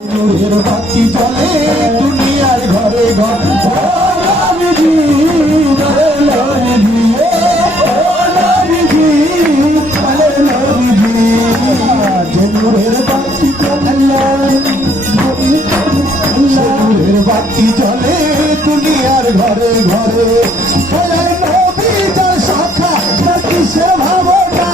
নূরের বাতি জ্বলে দুনিয়ার ঘরে ঘরে নূরের বাতি জ্বলে দুনিয়ার ঘরে ঘরে নবী যার শাখা তার কিসের ভাবনা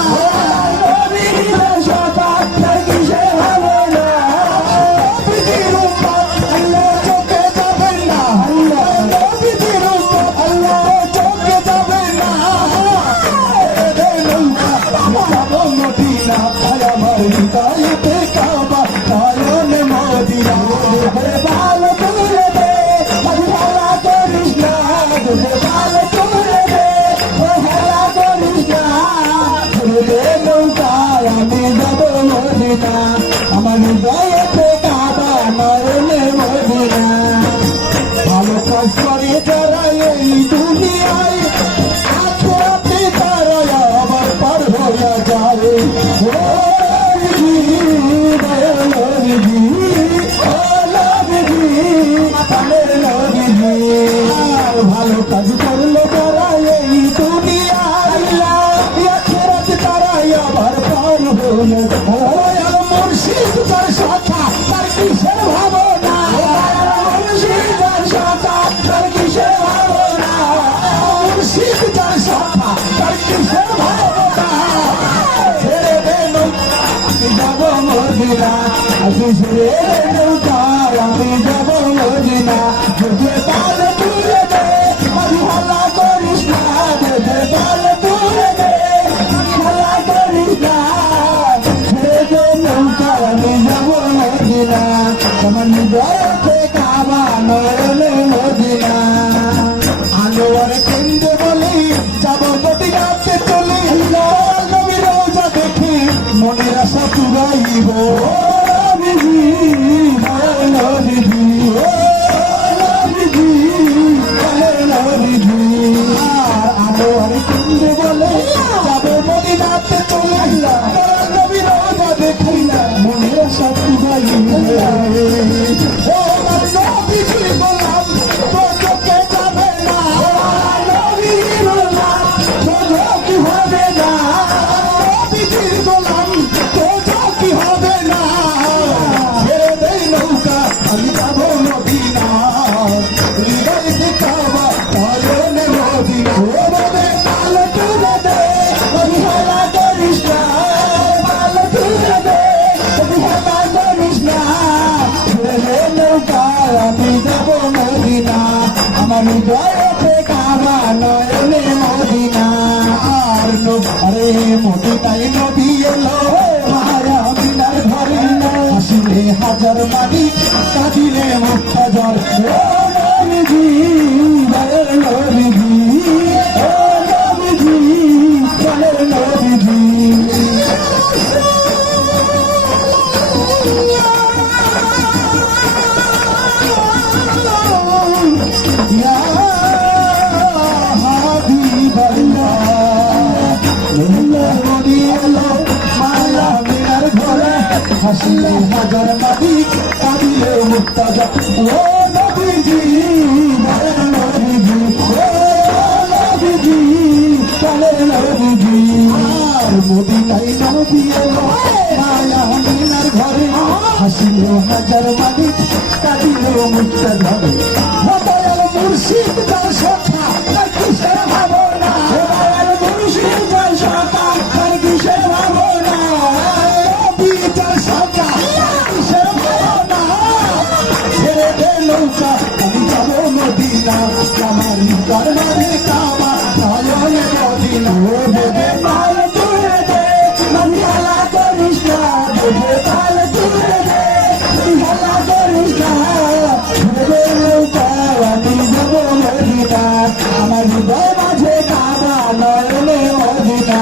আমার হৃদয়েতে কাবা নয়নে মদিনা ভালো কাজ করে যারা এই দুনিয়ায় আখেরাতে তারা আবার পার হয়ে যায় ভালো কাজ করলো যারা এই দুনিয়ায় আখেরাতে তারা আবার পার হয়ে যায় মুর্শিদ যার শাখা তার কিসের ভাবনা মুর্শিদ যার শাখা তার কিসের ভাবনা মুর্শিদ যার শাখা তার কিসের ভাবনা ছেড়ে দে আমি যাব মদিনা আমি ছেড়ে দে নৌকায় আমি যাব মদিনা যে পাল তুলে দে আমি হালা করিস না যে পাল তুলে দে হালা করিস না আমার হৃদয়তে কাবা নয়নে মদিনা আলোয়ার কেন্দ্রে বলি যাব মদিনাতে চলি নবী রওজা দেখি মনের আশা চুরাইব আলোয়ার কেন্দ্রে বলে যাব মদিনাতে চলি নবী রওজা দেখি মনের আশা চুরাইব আমার হৃদয়তে কাবা নয়নে মদিনা আর আরে মদিনায় নবী এলো মায়া বিনার ঘরে হাসিলে হাজার মানি কাঁদিলে মুক্তাজর ও নবীজি দয়ার নবীজি ও নবীজি দয়ার নবীজি হাসিলে হাজার মালিক কাঁদিলে মুক্তাজা ও নবীজি দয়ার নবীজি ও নবীজি দয়ার নবীজি আর মদিনায় নবী এলো মায়া মিনার ঘরে হাসিলে হাজার মালিক কাঁদিলে মুক্তাজা দয়াল মুর্শিদ যার শাখা তার কিসের ভাবনা দয়াল মুর্শিদ যার শাখা তার কিসের ভাবনা আমি যাব মদিনা আমার হৃদয় মানে কাবা নয়নে মদিনা ও দেবে পাল তুলে দে আমি হালা করিস না দেবে পাল তুলে দে আমি হালা করিস না দেবে নৌকা আমি যাব মদিনা আমার হৃদয় মাঝে কাবা নয়নে মদিনা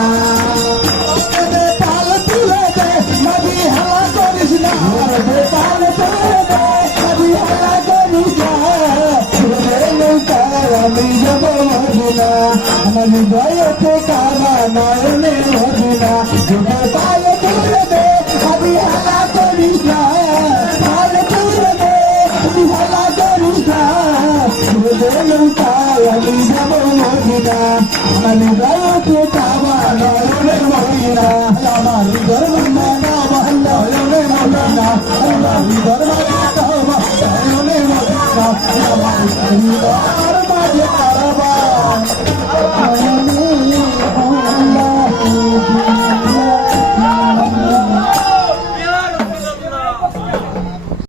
দেবে পাল তুলে দে আমি হালা করিস না দেবে পাল তুলে দে আমি হালা করিস না আমি যাব মদিনা আমার হৃদয়তে কাবা নয়নে মদিনা যদি পায়ে তুলে দে আমি হালা করিস না ভালা করিস না নৌকায় আমি যাবো মদিনা আমি গায়কে কাবা নয়নের মদিনা আমার গর্বমানা মহল্লা নয়নের মদিনা আমার গর্বমানা কাবা নয়নের মদিনা আমার